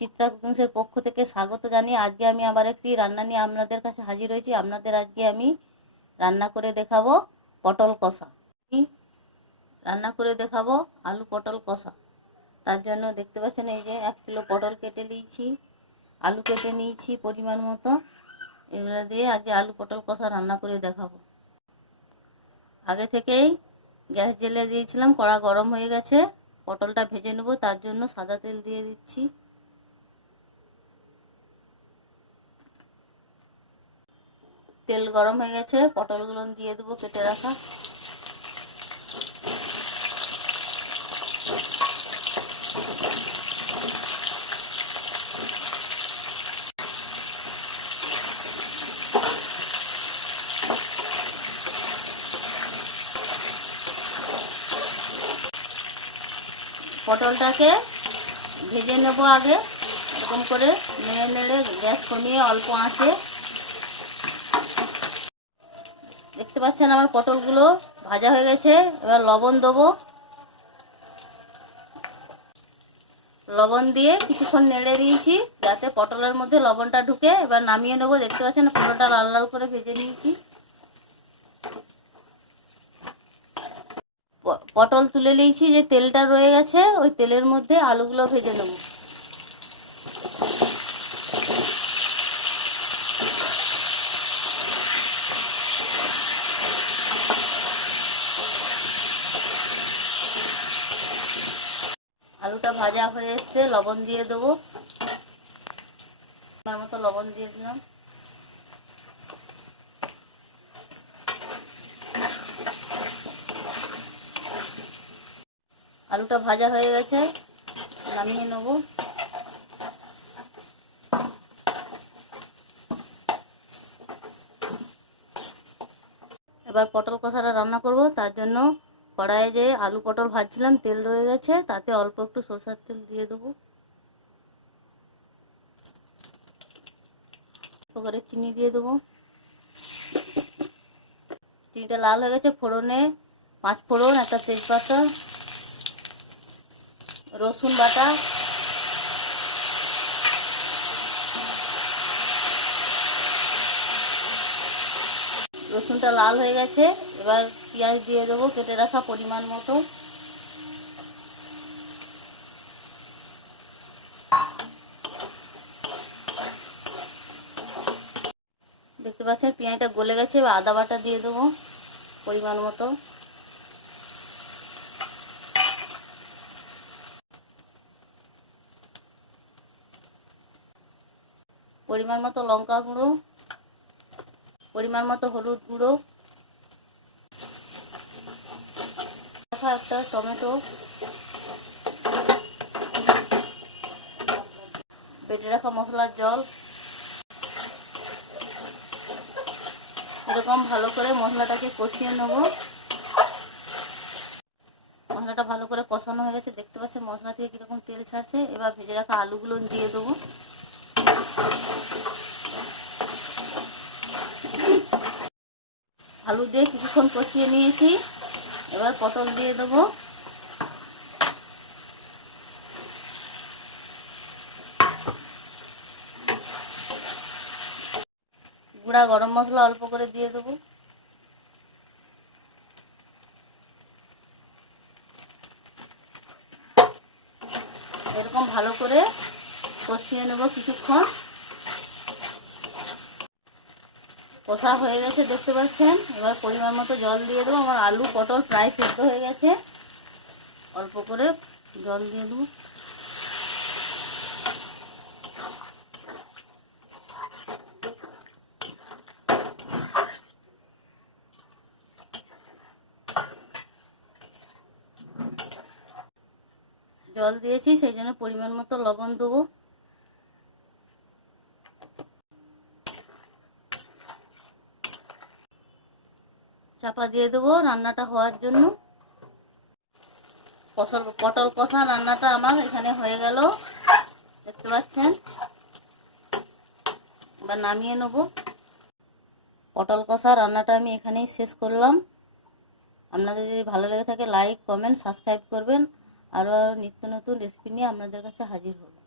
চিত্রা কুকিংসের পক্ষ থেকে স্বাগত জানিয়ে আজকে আমি আবার একটি রান্না নিয়ে আপনাদের কাছে হাজির হয়েছি। আপনাদের আজকে আমি রান্না করে দেখাবো পটল কষা। রান্না করে দেখাবো আলু পটল কষা। তার জন্য দেখতে পাচ্ছেন এই যে 1 কিলো পটল কেটে নিয়েছি, আলু কেটে নিয়েছি পরিমাণ মতো। এগুলো দিয়ে আজকে আলু পটল কষা রান্না করে দেখাবো। আগে থেকেই গ্যাস জ্বেলে দিয়েছিলাম, কড়া গরম হয়ে গেছে। পটলটা ভেজে নেব, তার জন্য সাদা তেল দিয়ে দিচ্ছি। তেল গরম হয়ে গেছে, পটলগুলো দিয়ে দেবো কেটে রাখা। পটলটাকে ভেজে নেব আগে, এরকম করে নেড়ে নেড়ে গ্যাস কমিয়ে অল্প আঁচে। দেখতে পাচ্ছেন আমার পটলগুলো ভাজা হয়ে গেছে। এবার লবণ দেবো, লবণ দিয়ে কিছুক্ষণ নেড়ে দিয়েছি যাতে পটলের মধ্যে লবণটা ঢুকে। এবার নামিয়ে নেবো। দেখতে পাচ্ছেন পুরোটা লাল লাল করে ভেজে নিয়েছি। পটল তুলে নিয়েছি, যে তেলটা রয়ে গেছে ওই তেলের মধ্যে আলুগুলো ভেজে নেব। আলুটা ভাজা হয়ে এসছে, লবণ দিয়ে দেবো। আমার মতো লবণ দিয়ে দিলাম। আলুটা ভাজা হয়ে গেছে, নামিয়ে নেব। এবার পটল কষাটা রান্না করব। তার জন্য কড়াইয়ে যে আলু পটল ভাজছিলাম তেল রয়ে গেছে, তাতে অল্প একটু সরষের তেল দিয়ে দেবো। করে চিনি দিয়ে দেবো। চিনিটা লাল হয়ে গেছে, ফোড়নে 5 ফোড়ন, একটা তেজপাতা, রসুন বাটা, রসুনটা লাল হয়ে গেছে। এবার পেঁয়াজ দিয়ে দেবো কেটে রাখা পরিমাণ মতো। দেখতে পাচ্ছেন পেঁয়াজটা গলে গেছে। এবার আদা বাটা দিয়ে দেবো পরিমাণ মতো। পরিমাণ মতো লঙ্কা গুঁড়ো, পরিমাণ মতো হলুদ গুঁড়ো, একটা টমেটো, বেটে রাখা মশলার জল। এরকম ভালো করে মশলাটাকে কষিয়ে নেব। মশলাটা ভালো করে কষানো হয়ে গেছে। দেখতে পাচ্ছেন মশলা থেকে কিরকম তেল ছাড়ছে। এবার ভেজে রাখা আলুগুলো দিয়ে দেবো। আলু দিয়ে কিছুক্ষণ কষিয়ে নিয়েছি। এবার পটল দিয়ে দেবো। গুঁড়া গরম মশলা অল্প করে দিয়ে দেবো। এরকম ভালো করে কষিয়ে নেব কিছুক্ষণ। কষা হয়ে গেছে দেখতে পাচ্ছেন। এবার পরিমাণ মতো জল দিয়ে দেবো। আমার আলু পটল প্রায় সেদ্ধ হয়ে গেছে, অল্প করে জল দিয়ে দেবো। জল দিয়েছি সেই জন্য পরিমাণ মতো লবণ দেবো। চাপা দিয়ে দেবো রান্নাটা হওয়ার জন্য। পটল কষা রান্নাটা আমার এখানে হয়ে গেল, দেখতে পাচ্ছেন। এবার নামিয়ে নেব। পটল কষা রান্নাটা আমি এখানেই শেষ করলাম। আপনাদের যদি ভালো লেগে থাকে লাইক, কমেন্ট, সাবস্ক্রাইব করবেন। আরও নিত্য নতুন রেসিপি নিয়ে আপনাদের কাছে হাজির হব।